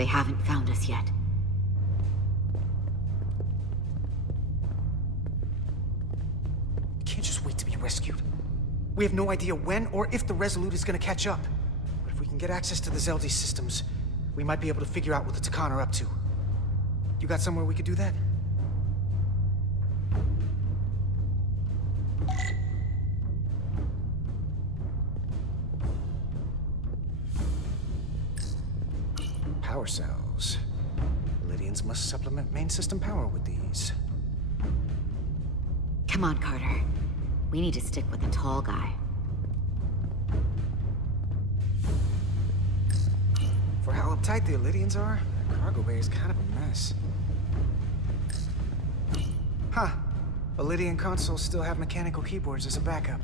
They haven't found us yet. We can't just wait to be rescued. We have no idea when or if the Resolute is gonna catch up. But if we can get access to the Zeldi systems, we might be able to figure out what the Takan are up to. You got somewhere we could do that? Power cells. Lydians must supplement main system power with these. Come on, Carter. We need to stick with the tall guy. For how uptight the Lydians are, their cargo bay is kind of a mess. Huh. The Lydian consoles still have mechanical keyboards as a backup.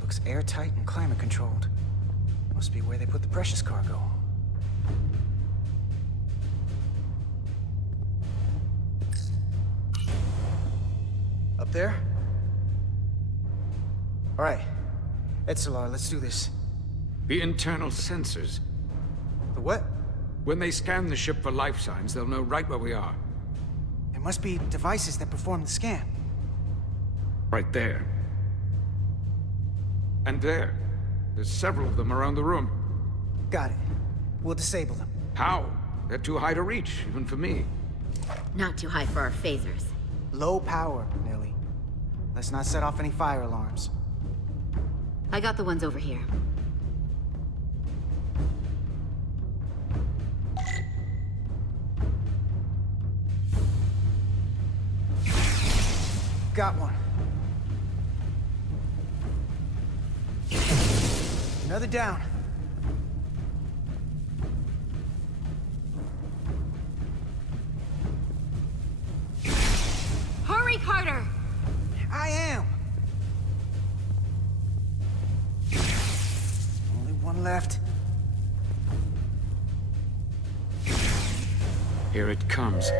Looks airtight and climate controlled. Must be where they put the precious cargo. Up there? All right. Etzelar, let's do this. The internal sensors. The what? When they scan the ship for life signs, they'll know right where we are. There must be devices that perform the scan. Right there. And there. There's several of them around the room. Got it. We'll disable them. How? They're too high to reach, even for me. Not too high for our phasers. Low power, Millie. Let's not set off any fire alarms. I got the ones over here. Got one. Another down. Hurry, Carter! I am. Only one left. Here it comes.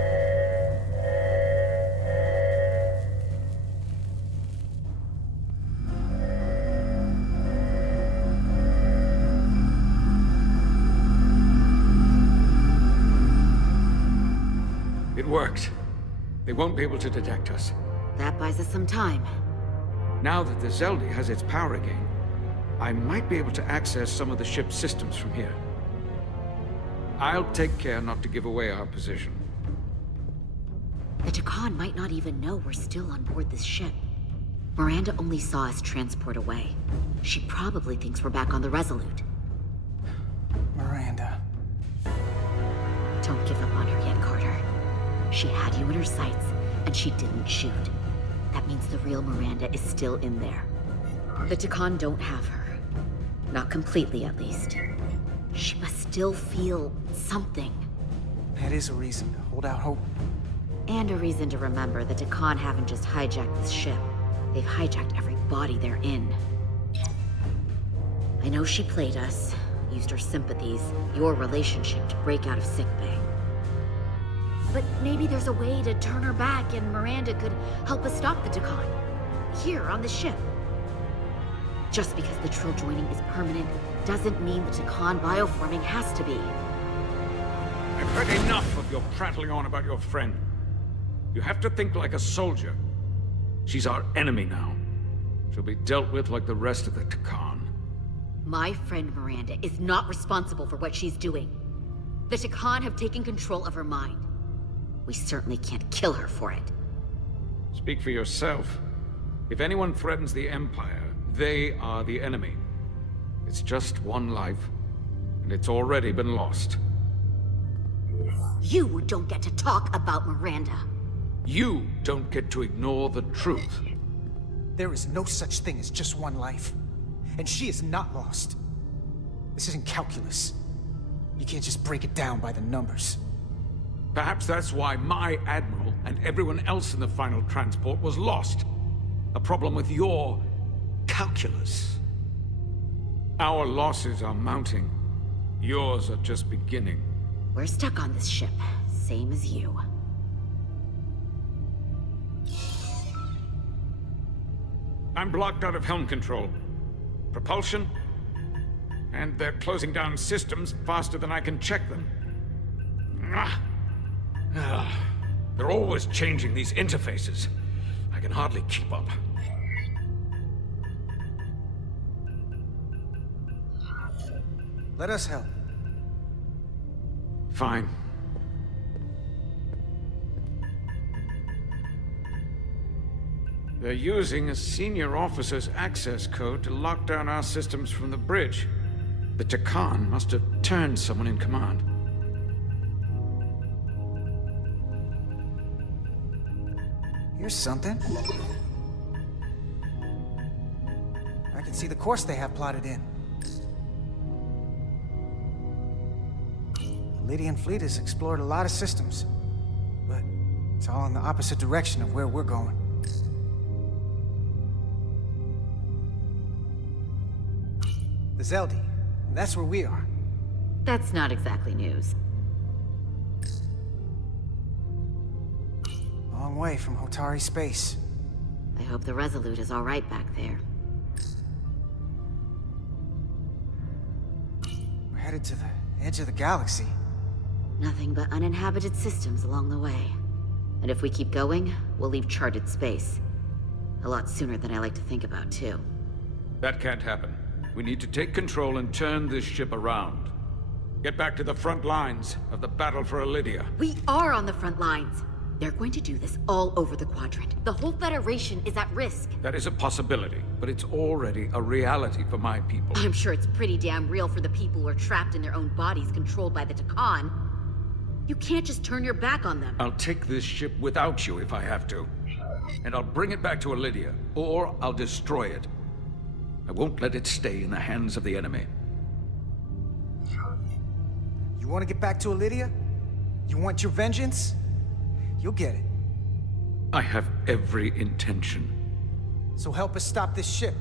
It worked. They won't be able to detect us. That buys us some time. Now that the Zeldi has its power again, I might be able to access some of the ship's systems from here. I'll take care not to give away our position. The Takan might not even know we're still on board this ship. Miranda only saw us transport away. She probably thinks we're back on the Resolute. Miranda. Don't give up on her yet, Carter. She had you in her sights, and she didn't shoot. That means the real Miranda is still in there. The Takan don't have her. Not completely, at least. She must still feel something. That is a reason to hold out hope. And a reason to remember the Takan haven't just hijacked this ship. They've hijacked every body they're in. I know she played us, used her sympathies, your relationship to break out of sickbay. But maybe there's a way to turn her back and Miranda could help us stop the Takan. Here, on the ship. Just because the Trill joining is permanent doesn't mean the Takan bioforming has to be. I've heard enough of your prattling on about your friend. You have to think like a soldier. She's our enemy now. She'll be dealt with like the rest of the Takan. My friend Miranda is not responsible for what she's doing. The Takan have taken control of her mind. We certainly can't kill her for it. Speak for yourself. If anyone threatens the Empire, they are the enemy. It's just one life, and it's already been lost. You don't get to talk about Miranda. You don't get to ignore the truth. There is no such thing as just one life. And she is not lost. This isn't calculus. You can't just break it down by the numbers. Perhaps that's why my Admiral and everyone else in the final transport was lost. A problem with your calculus. Our losses are mounting. Yours are just beginning. We're stuck on this ship, same as you. I'm blocked out of helm control. Propulsion? And they're closing down systems faster than I can check them. They're always changing these interfaces. I can hardly keep up. Let us help. Fine. They're using a senior officer's access code to lock down our systems from the bridge. The Takan must have turned someone in command. Here's something. I can see the course they have plotted in. The Lydian fleet has explored a lot of systems, but it's all in the opposite direction of where we're going. The Zeldi, that's where we are. That's not exactly news. Long way from Hotari space. I hope the Resolute is all right back there. We're headed to the edge of the galaxy. Nothing but uninhabited systems along the way. And if we keep going, we'll leave charted space. A lot sooner than I like to think about, too. That can't happen. We need to take control and turn this ship around. Get back to the front lines of the battle for Elydia. We are on the front lines. They're going to do this all over the quadrant. The whole Federation is at risk. That is a possibility, but it's already a reality for my people. I'm sure it's pretty damn real for the people who are trapped in their own bodies controlled by the Takan. You can't just turn your back on them. I'll take this ship without you if I have to. And I'll bring it back to Elydia, or I'll destroy it. I won't let it stay in the hands of the enemy. You want to get back to Elydia? You want your vengeance? You'll get it. I have every intention. So help us stop this ship.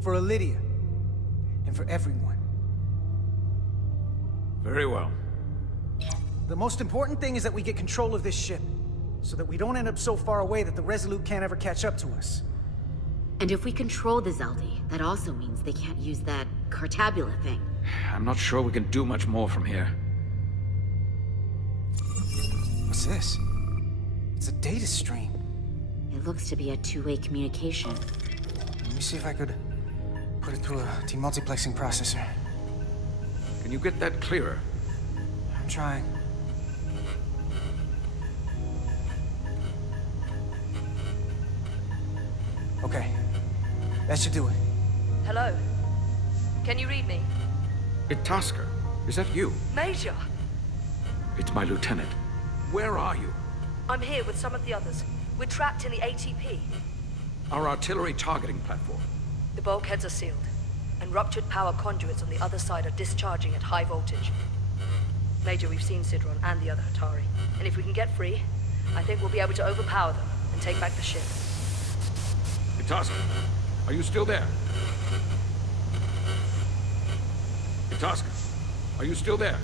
For Elydia. And for everyone. Very well. The most important thing is that we get control of this ship. So that we don't end up so far away that the Resolute can't ever catch up to us. And if we control the Zeldi, that also means they can't use that Cartabula thing. I'm not sure we can do much more from here. What's this? It's a data stream. It looks to be a two-way communication. Let me see if I could put it through a demultiplexing processor. Can you get that clearer? I'm trying. Okay. That should do it. Hello? Can you read me? Itasca, is that you? Major! It's my lieutenant. Where are you? I'm here with some of the others. We're trapped in the ATP. Our artillery targeting platform. The bulkheads are sealed, and ruptured power conduits on the other side are discharging at high voltage. Major, we've seen Sidron and the other Hatari, and if we can get free, I think we'll be able to overpower them and take back the ship. Itasca, are you still there? Itasca, are you still there?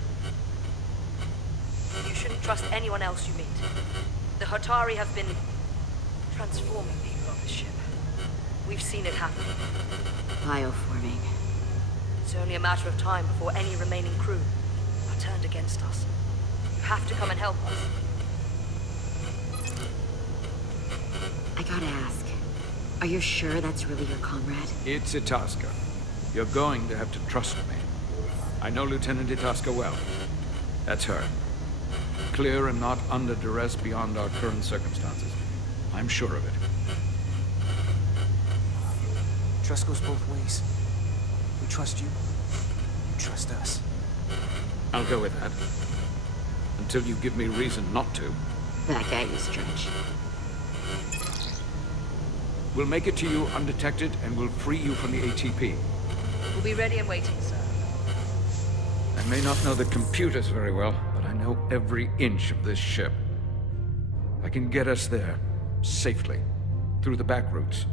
You shouldn't trust anyone else you meet. The Hatari have been transforming people on this ship. We've seen it happen. Bioforming. It's only a matter of time before any remaining crew are turned against us. You have to come and help us. I gotta ask, are you sure that's really your comrade? It's Itasca. You're going to have to trust me. I know Lieutenant Itasca well. That's her. Clear and not under duress beyond our current circumstances. I'm sure of it. Trust goes both ways. We trust you. You trust us. I'll go with that. Until you give me reason not to. Back at you, Stretch. We'll make it to you undetected, and we'll free you from the ATP. We'll be ready and waiting, sir. I may not know the computers very well, but I know every inch of this ship. I can get us there, safely, through the back routes.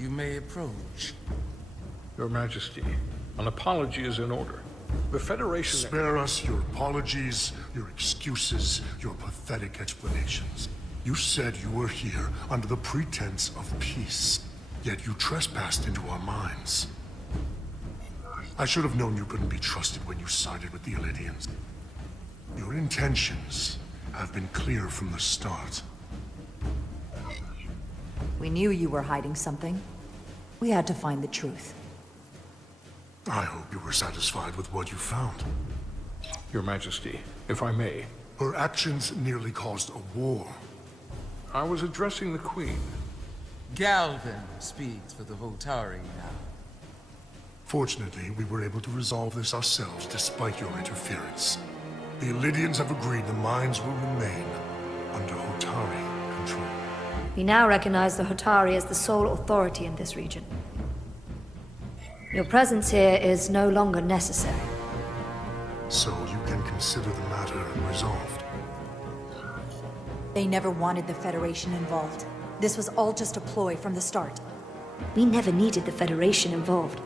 You may approach. Your Majesty, an apology is in order. The Federation... Spare us your apologies, your excuses, your pathetic explanations. You said you were here under the pretense of peace, yet you trespassed into our minds. I should have known you couldn't be trusted when you sided with the Elydians. Your intentions have been clear from the start. We knew you were hiding something. We had to find the truth. I hope you were satisfied with what you found. Your Majesty, if I may. Her actions nearly caused a war. I was addressing the Queen. Galvin speaks for the Hotari now. Fortunately, we were able to resolve this ourselves despite your interference. The Elydians have agreed the mines will remain under Hotari control. We now recognize the Hotari as the sole authority in this region. Your presence here is no longer necessary. So you can consider the matter resolved. They never wanted the Federation involved. This was all just a ploy from the start. We never needed the Federation involved.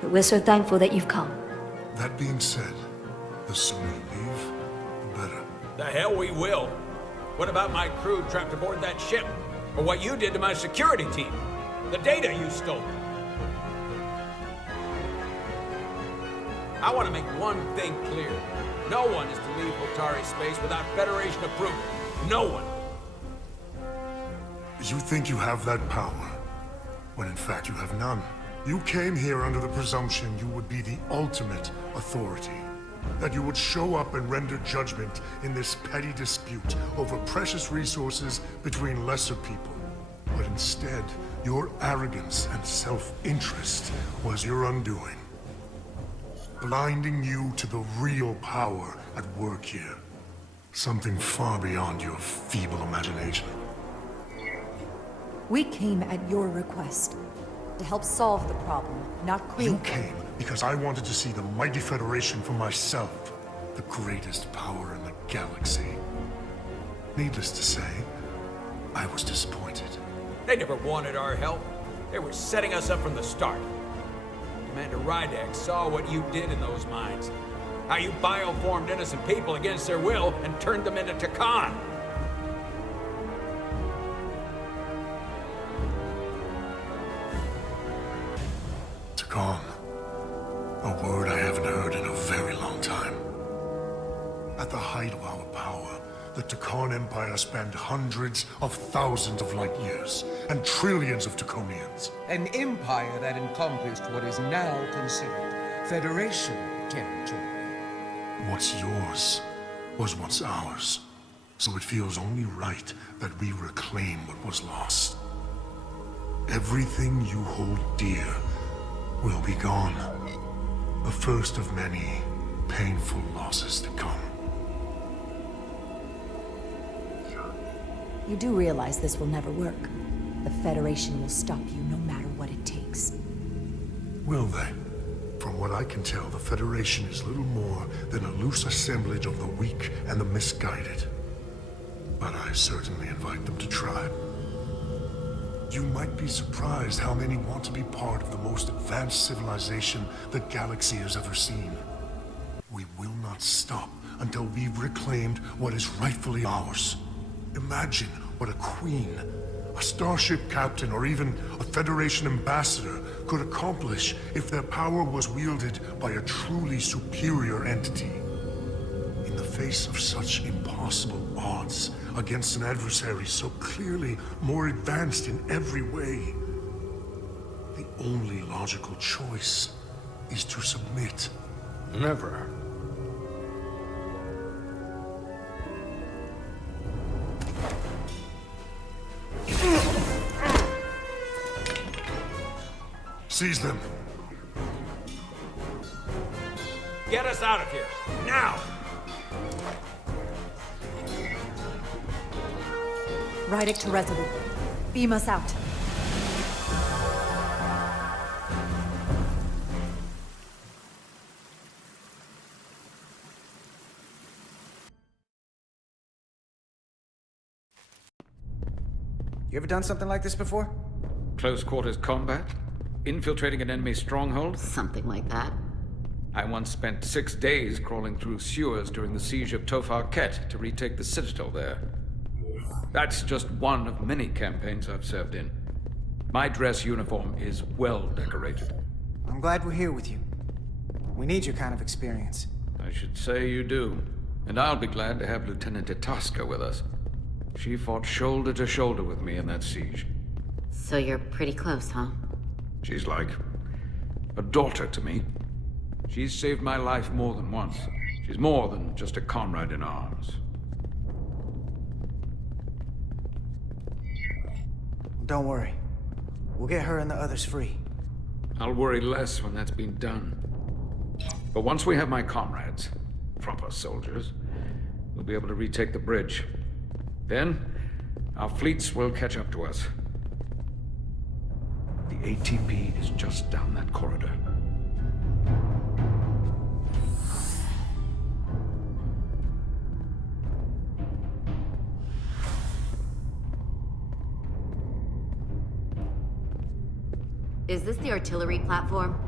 But we're so thankful that you've come. That being said, the sooner you leave, the better. The hell we will. What about my crew trapped aboard that ship? Or what you did to my security team? The data you stole? I want to make one thing clear. No one is to leave Hotari space without Federation approval. No one. You think you have that power, when in fact you have none. You came here under the presumption you would be the ultimate authority. That you would show up and render judgment in this petty dispute over precious resources between lesser people. But instead, your arrogance and self-interest was your undoing. Blinding you to the real power at work here. Something far beyond your feeble imagination. We came at your request. To help solve the problem, not create... You came because I wanted to see the mighty Federation for myself. The greatest power in the galaxy. Needless to say, I was disappointed. They never wanted our help. They were setting us up from the start. Commander Rydek saw what you did in those mines. How you bioformed innocent people against their will and turned them into Takan. Takan. A word I haven't heard in a very long time. At the height of our power, the Takan Empire spanned hundreds of thousands of light years and trillions of Taconians. An empire that encompassed what is now considered Federation territory. What's yours was what's ours. So it feels only right that we reclaim what was lost. Everything you hold dear will be gone. The first of many painful losses to come. You do realize this will never work. The Federation will stop you no matter what it takes. Will they? From what I can tell, the Federation is little more than a loose assemblage of the weak and the misguided. But I certainly invite them to try. You might be surprised how many want to be part of the most advanced civilization the galaxy has ever seen. We will not stop until we've reclaimed what is rightfully ours. Imagine what a queen, a starship captain, or even a Federation ambassador could accomplish if their power was wielded by a truly superior entity. In the face of such impossible odds against an adversary so clearly more advanced in every way, the only logical choice is to submit. Never. Seize them. Get us out of here, now! Rydek to Resolute. Beam us out. You ever done something like this before? Close quarters combat? Infiltrating an enemy stronghold? Something like that. I once spent 6 days crawling through sewers during the siege of Tofar Ket to retake the citadel there. That's just one of many campaigns I've served in. My dress uniform is well decorated. I'm glad we're here with you. We need your kind of experience. I should say you do. And I'll be glad to have Lieutenant Itasca with us. She fought shoulder to shoulder with me in that siege. So you're pretty close, huh? She's like a daughter to me. She's saved my life more than once. She's more than just a comrade in arms. Don't worry. We'll get her and the others free. I'll worry less when that's been done. But once we have my comrades, proper soldiers, we'll be able to retake the bridge. Then, our fleets will catch up to us. The ATP is just down that corridor. Is this the artillery platform?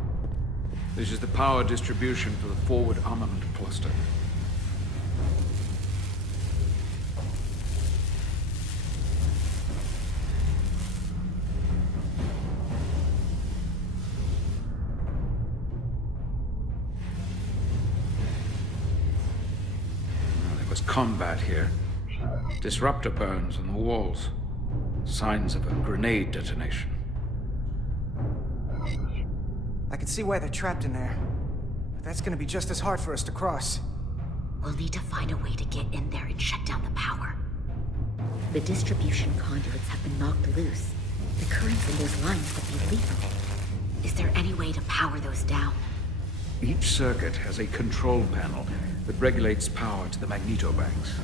This is the power distribution for the forward armament cluster. There was combat here. Disruptor burns on the walls. Signs of a grenade detonation. I can see why they're trapped in there. But that's gonna be just as hard for us to cross. We'll need to find a way to get in there and shut down the power. The distribution conduits have been knocked loose. The currents in those lines could be lethal. Is there any way to power those down? Each circuit has a control panel that regulates power to the magnetobanks.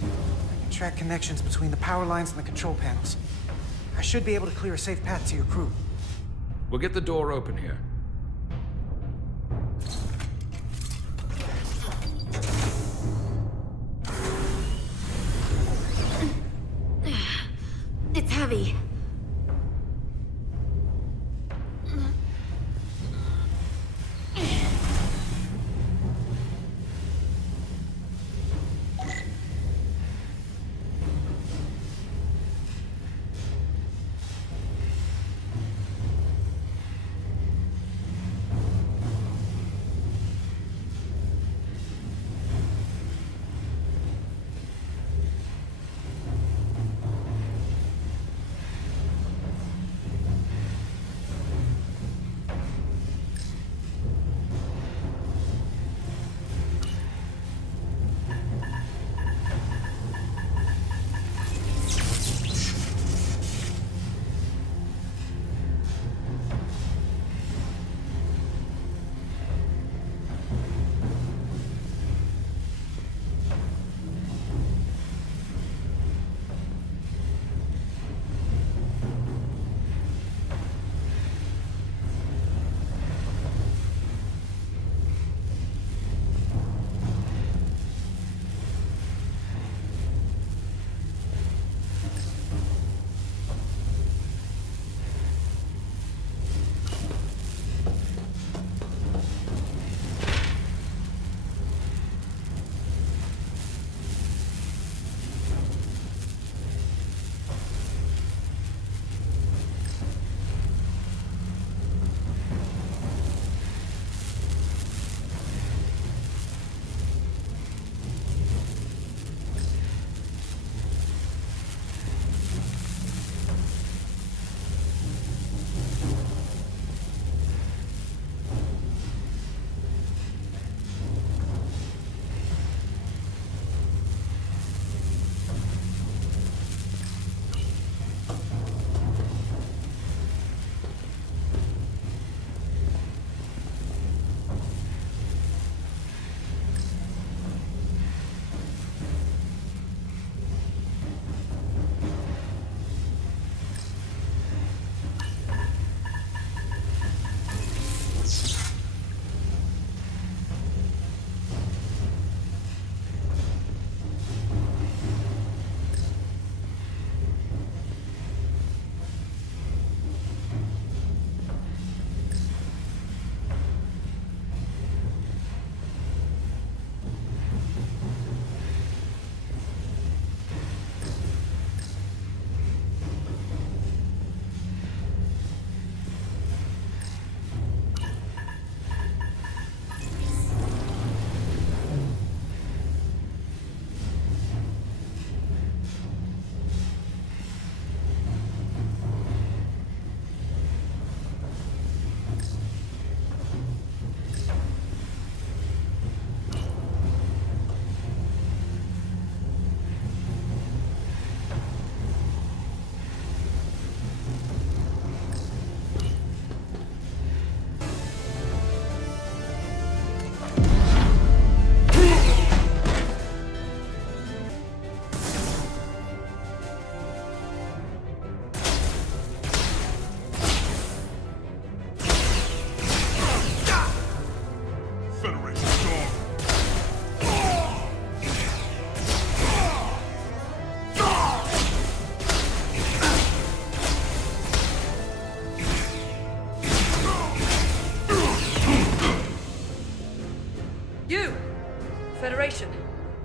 I can track connections between the power lines and the control panels. I should be able to clear a safe path to your crew. We'll get the door open here. It's heavy.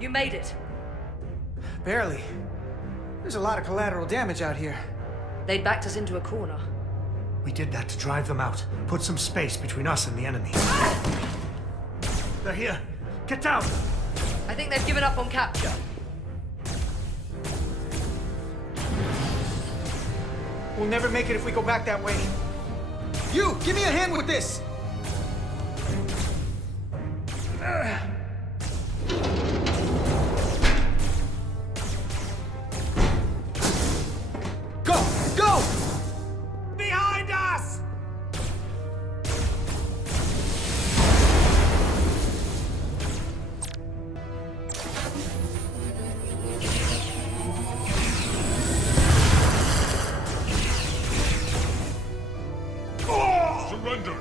You made it. Barely. There's a lot of collateral damage out here. They'd backed us into a corner. We did that to drive them out. Put some space between us and the enemy. They're here. Get down! I think they've given up on capture. We'll never make it if we go back that way. You, give me a hand with this! Go! Go! Behind us! Surrender!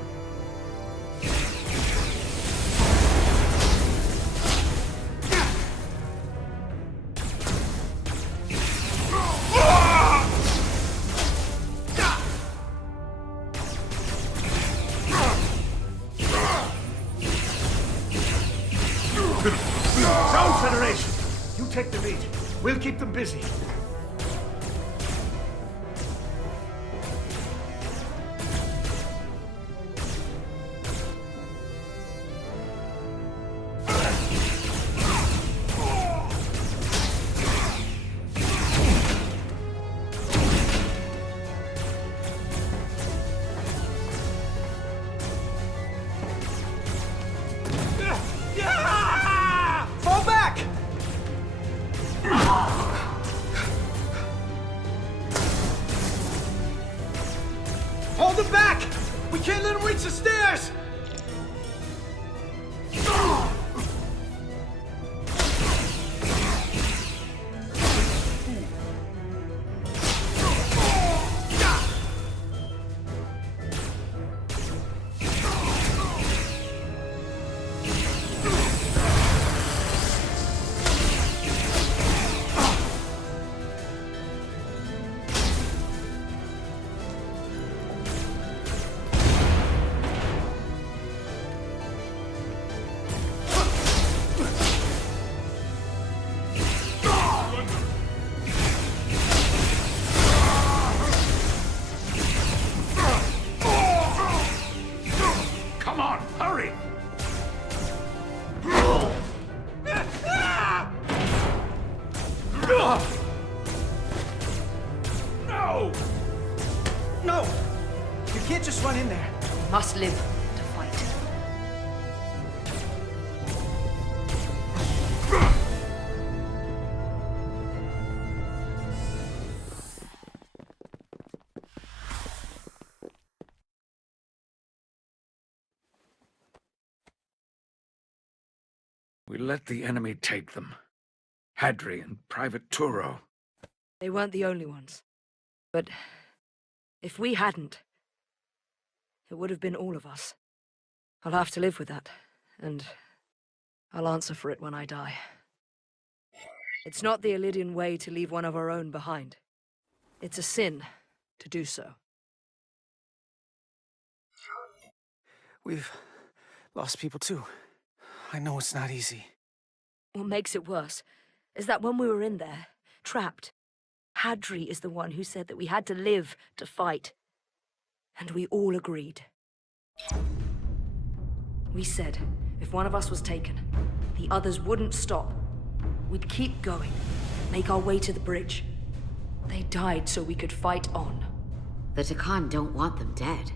Sound Federation! You take the lead. We'll keep them busy. Fall back! Hold them back! We can't let them reach the stairs! Come on, hurry! No! No! You can't just run in there. Must live to fight. We let the enemy take them. Hadri and Private Turo. They weren't the only ones. But if we hadn't, it would have been all of us. I'll have to live with that, and I'll answer for it when I die. It's not the Illidian way to leave one of our own behind. It's a sin to do so. We've lost people too. I know it's not easy. What makes it worse is that when we were in there, trapped, Hadri is the one who said that we had to live to fight. And we all agreed. We said if one of us was taken, the others wouldn't stop. We'd keep going, make our way to the bridge. They died so we could fight on. The Takan don't want them dead.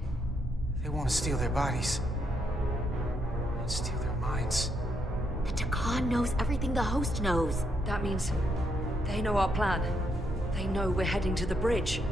They want to steal their bodies. And steal their minds. The Takan knows everything the host knows. That means they know our plan. They know we're heading to the bridge.